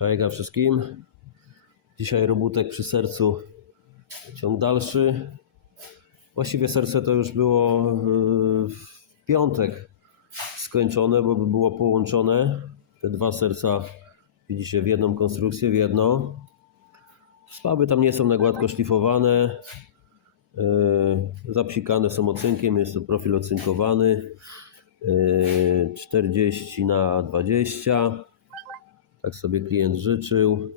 Hejga wszystkim. Dzisiaj robótek przy sercu. Ciąg dalszy. Właściwie serce to już było yy, w piątek skończone, bo było połączone. Te dwa serca widzicie w jedną konstrukcję, w jedno. Spawy tam nie są na gładko szlifowane. Yy, zapsikane są ocynkiem, jest to profil ocynkowany. Yy, 40 na 20. Tak sobie klient życzył.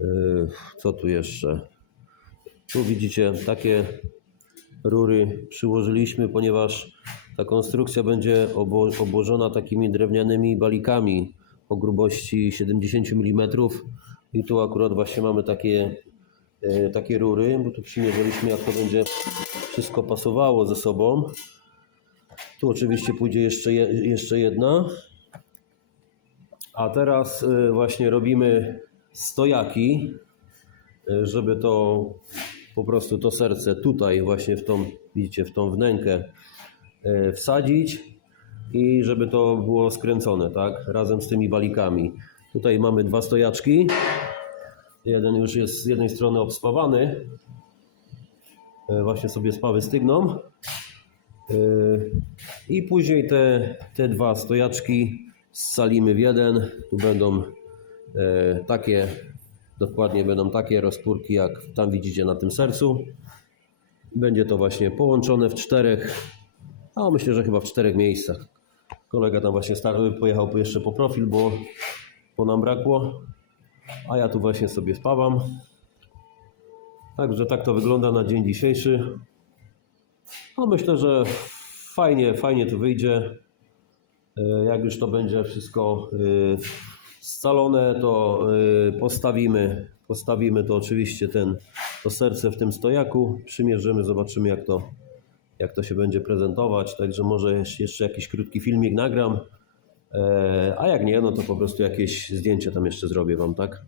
Yy, Co tu jeszcze? Tu widzicie takie rury przyłożyliśmy, ponieważ ta konstrukcja będzie obłożona takimi drewnianymi balikami o grubości 70 mm. I tu akurat właśnie mamy takie, e, takie rury, bo tu przymierzyliśmy jak to będzie wszystko pasowało ze sobą. Tu oczywiście pójdzie jeszcze, je, jeszcze jedna. A teraz y, właśnie robimy stojaki, y, żeby to po prostu to serce tutaj właśnie w tą, widzicie, w tą wnękę y, wsadzić i żeby to było skręcone, tak, razem z tymi balikami. Tutaj mamy dwa stojaczki. Jeden już jest z jednej strony obspawany. Właśnie sobie spawy stygną. I później te, te dwa stojaczki scalimy w jeden. Tu będą e, takie, dokładnie będą takie rozpórki, jak tam widzicie na tym sercu. Będzie to właśnie połączone w czterech, a myślę, że chyba w czterech miejscach. Kolega tam właśnie stary pojechał po- jeszcze po profil, bo, bo nam brakło. A ja tu właśnie sobie spawam. Także tak to wygląda na dzień dzisiejszy. No myślę, że fajnie, fajnie tu wyjdzie. E, Jak już to będzie wszystko e, scalone, to e, postawimy, postawimy to oczywiście ten, to serce w tym stojaku, przymierzymy, zobaczymy jak to, jak to się będzie prezentować. Także może jeszcze- jakiś krótki filmik nagram. A jak nie, no to po prostu jakieś zdjęcie tam jeszcze zrobię Wam, tak?